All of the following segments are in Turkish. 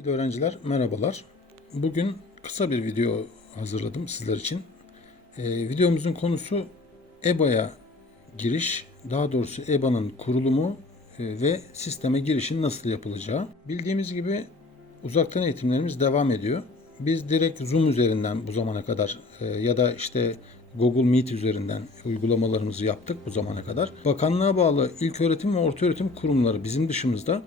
Sevgili öğrenciler merhabalar. Bugün kısa bir video hazırladım sizler için. Ee, videomuzun konusu EBA'ya giriş, daha doğrusu EBA'nın kurulumu e, ve sisteme girişin nasıl yapılacağı. Bildiğimiz gibi uzaktan eğitimlerimiz devam ediyor. Biz direkt Zoom üzerinden bu zamana kadar e, ya da işte Google Meet üzerinden uygulamalarımızı yaptık bu zamana kadar. Bakanlığa bağlı ilk öğretim ve orta öğretim kurumları bizim dışımızda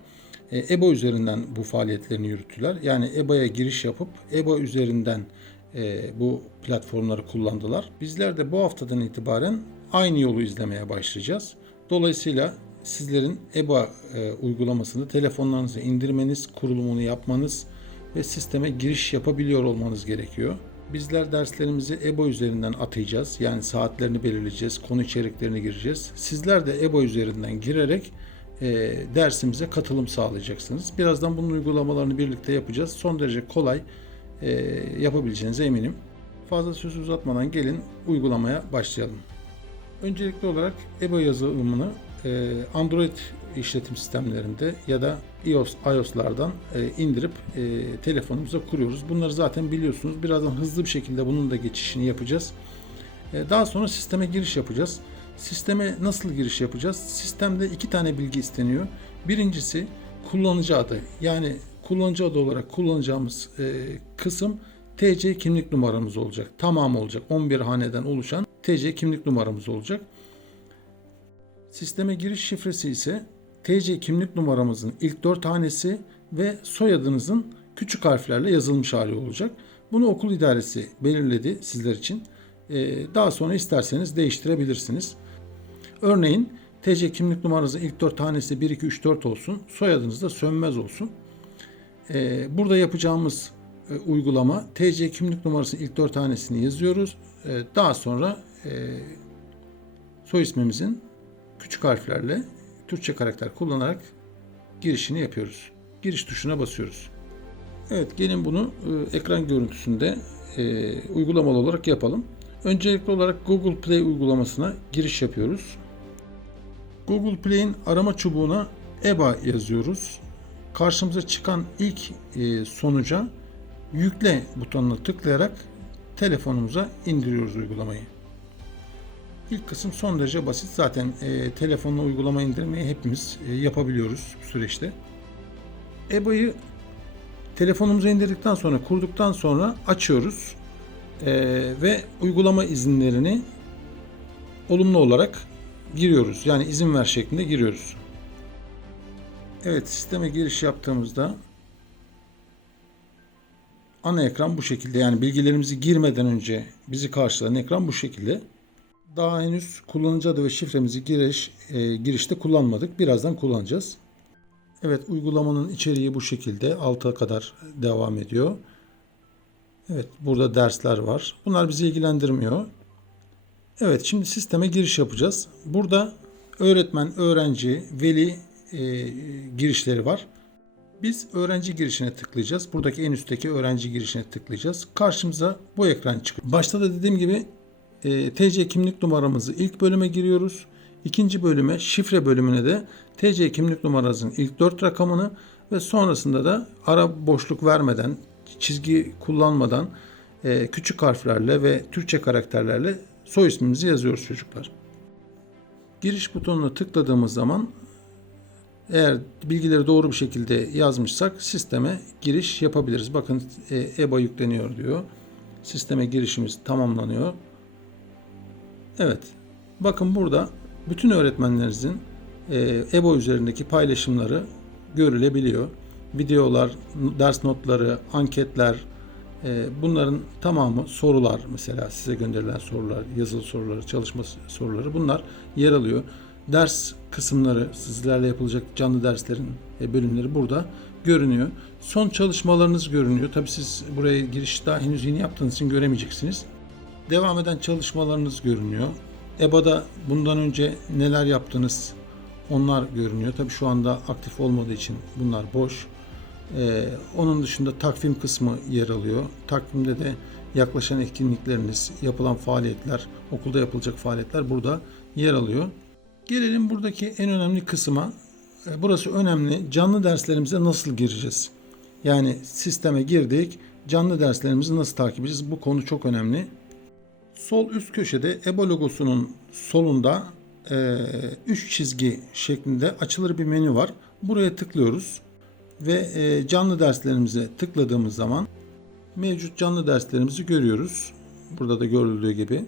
e, EBA üzerinden bu faaliyetlerini yürüttüler. Yani EBA'ya giriş yapıp EBA üzerinden e, bu platformları kullandılar. Bizler de bu haftadan itibaren aynı yolu izlemeye başlayacağız. Dolayısıyla sizlerin EBA e, uygulamasını telefonlarınıza indirmeniz, kurulumunu yapmanız ve sisteme giriş yapabiliyor olmanız gerekiyor. Bizler derslerimizi EBA üzerinden atayacağız. Yani saatlerini belirleyeceğiz, konu içeriklerini gireceğiz. Sizler de EBA üzerinden girerek e, dersimize katılım sağlayacaksınız. Birazdan bunun uygulamalarını birlikte yapacağız. Son derece kolay e, yapabileceğinize eminim. Fazla söz uzatmadan gelin uygulamaya başlayalım. Öncelikli olarak EBA yazılımını e, Android işletim sistemlerinde ya da iOS, iOS'lardan e, indirip e, telefonumuza kuruyoruz. Bunları zaten biliyorsunuz. Birazdan hızlı bir şekilde bunun da geçişini yapacağız. E, daha sonra sisteme giriş yapacağız. Sisteme nasıl giriş yapacağız? Sistemde iki tane bilgi isteniyor. Birincisi kullanıcı adı. Yani kullanıcı adı olarak kullanacağımız e, kısım TC kimlik numaramız olacak. Tamamı olacak. 11 haneden oluşan TC kimlik numaramız olacak. Sisteme giriş şifresi ise TC kimlik numaramızın ilk 4 hanesi ve soyadınızın küçük harflerle yazılmış hali olacak. Bunu okul idaresi belirledi sizler için. Ee, daha sonra isterseniz değiştirebilirsiniz. Örneğin TC kimlik numaranızın ilk 4 tanesi 1, 2, 3, 4 olsun. Soyadınız da sönmez olsun. Ee, burada yapacağımız e, uygulama TC kimlik numarasının ilk 4 tanesini yazıyoruz. Ee, daha sonra e, soy ismimizin küçük harflerle Türkçe karakter kullanarak girişini yapıyoruz. Giriş tuşuna basıyoruz. Evet gelin bunu e, ekran görüntüsünde e, uygulamalı olarak yapalım. Öncelikli olarak Google Play uygulamasına giriş yapıyoruz. Google Play'in arama çubuğuna EBA yazıyoruz. Karşımıza çıkan ilk e, sonuca yükle butonuna tıklayarak telefonumuza indiriyoruz uygulamayı. İlk kısım son derece basit. Zaten e, telefonla uygulama indirmeyi hepimiz e, yapabiliyoruz bu süreçte. EBA'yı telefonumuza indirdikten sonra, kurduktan sonra açıyoruz. E, ve uygulama izinlerini olumlu olarak giriyoruz. Yani izin ver şeklinde giriyoruz. Evet, sisteme giriş yaptığımızda ana ekran bu şekilde. Yani bilgilerimizi girmeden önce bizi karşılayan ekran bu şekilde. Daha henüz kullanıcı adı ve şifremizi giriş e, girişte kullanmadık. Birazdan kullanacağız. Evet, uygulamanın içeriği bu şekilde. 6'a kadar devam ediyor. Evet, burada dersler var. Bunlar bizi ilgilendirmiyor. Evet, şimdi sisteme giriş yapacağız. Burada öğretmen, öğrenci, veli e, girişleri var. Biz öğrenci girişine tıklayacağız. Buradaki en üstteki öğrenci girişine tıklayacağız. Karşımıza bu ekran çıkıyor. Başta da dediğim gibi e, TC kimlik numaramızı ilk bölüme giriyoruz. İkinci bölüme şifre bölümüne de TC kimlik numarasının ilk 4 rakamını ve sonrasında da ara boşluk vermeden, çizgi kullanmadan e, küçük harflerle ve Türkçe karakterlerle soy ismimizi yazıyoruz çocuklar. Giriş butonuna tıkladığımız zaman eğer bilgileri doğru bir şekilde yazmışsak sisteme giriş yapabiliriz. Bakın e, EBA yükleniyor diyor. Sisteme girişimiz tamamlanıyor. Evet. Bakın burada bütün öğretmenlerinizin e, EBA üzerindeki paylaşımları görülebiliyor. Videolar, ders notları, anketler, bunların tamamı sorular mesela size gönderilen sorular, yazılı soruları, çalışma soruları bunlar yer alıyor. Ders kısımları, sizlerle yapılacak canlı derslerin e, bölümleri burada görünüyor. Son çalışmalarınız görünüyor. Tabi siz buraya giriş daha henüz yeni yaptığınız için göremeyeceksiniz. Devam eden çalışmalarınız görünüyor. EBA'da bundan önce neler yaptınız onlar görünüyor. Tabi şu anda aktif olmadığı için bunlar boş. Ee, onun dışında takvim kısmı yer alıyor. Takvimde de yaklaşan etkinlikleriniz, yapılan faaliyetler, okulda yapılacak faaliyetler burada yer alıyor. Gelelim buradaki en önemli kısma. Ee, Burası önemli. Canlı derslerimize nasıl gireceğiz? Yani sisteme girdik. Canlı derslerimizi nasıl takip edeceğiz? Bu konu çok önemli. Sol üst köşede EBA logosunun solunda 3 çizgi şeklinde açılır bir menü var. Buraya tıklıyoruz ve e, canlı derslerimize tıkladığımız zaman mevcut canlı derslerimizi görüyoruz. Burada da görüldüğü gibi.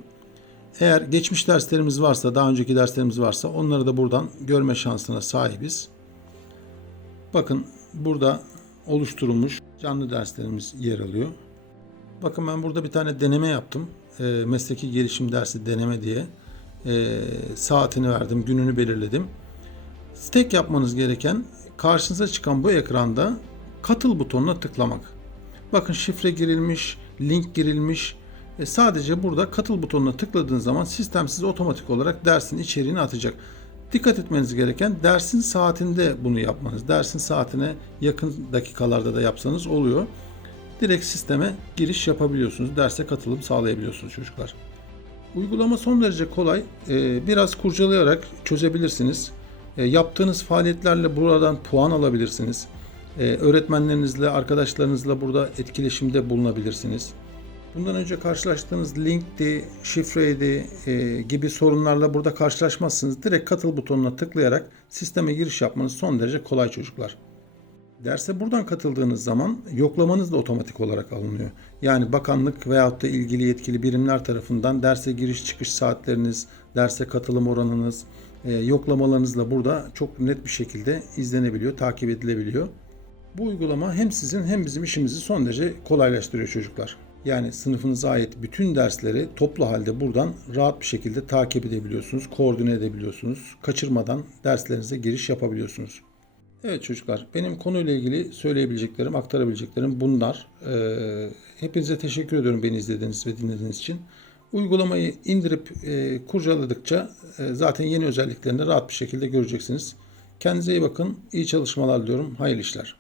Eğer geçmiş derslerimiz varsa, daha önceki derslerimiz varsa onları da buradan görme şansına sahibiz. Bakın burada oluşturulmuş canlı derslerimiz yer alıyor. Bakın ben burada bir tane deneme yaptım. E, mesleki gelişim dersi deneme diye. E, saatini verdim, gününü belirledim. Tek yapmanız gereken karşınıza çıkan bu ekranda katıl butonuna tıklamak. Bakın şifre girilmiş, link girilmiş. E, sadece burada katıl butonuna tıkladığınız zaman sistem size otomatik olarak dersin içeriğini atacak. Dikkat etmeniz gereken dersin saatinde bunu yapmanız. Dersin saatine yakın dakikalarda da yapsanız oluyor. Direkt sisteme giriş yapabiliyorsunuz. Derse katılım sağlayabiliyorsunuz çocuklar. Uygulama son derece kolay. Ee, Biraz kurcalayarak çözebilirsiniz. Ee, Yaptığınız faaliyetlerle buradan puan alabilirsiniz. Ee, Öğretmenlerinizle, arkadaşlarınızla burada etkileşimde bulunabilirsiniz. Bundan önce karşılaştığınız linkti, şifreydi e, gibi sorunlarla burada karşılaşmazsınız. Direkt katıl butonuna tıklayarak sisteme giriş yapmanız son derece kolay çocuklar. Derse buradan katıldığınız zaman yoklamanız da otomatik olarak alınıyor. Yani bakanlık veyahut da ilgili yetkili birimler tarafından derse giriş çıkış saatleriniz, derse katılım oranınız, e, yoklamalarınızla burada çok net bir şekilde izlenebiliyor, takip edilebiliyor. Bu uygulama hem sizin hem bizim işimizi son derece kolaylaştırıyor çocuklar. Yani sınıfınıza ait bütün dersleri toplu halde buradan rahat bir şekilde takip edebiliyorsunuz, koordine edebiliyorsunuz. Kaçırmadan derslerinize giriş yapabiliyorsunuz. Evet çocuklar, benim konuyla ilgili söyleyebileceklerim, aktarabileceklerim bunlar. Ee, hepinize teşekkür ediyorum beni izlediğiniz ve dinlediğiniz için. Uygulamayı indirip e, kurcaladıkça e, zaten yeni özelliklerini rahat bir şekilde göreceksiniz. Kendinize iyi bakın, iyi çalışmalar diliyorum, hayırlı işler.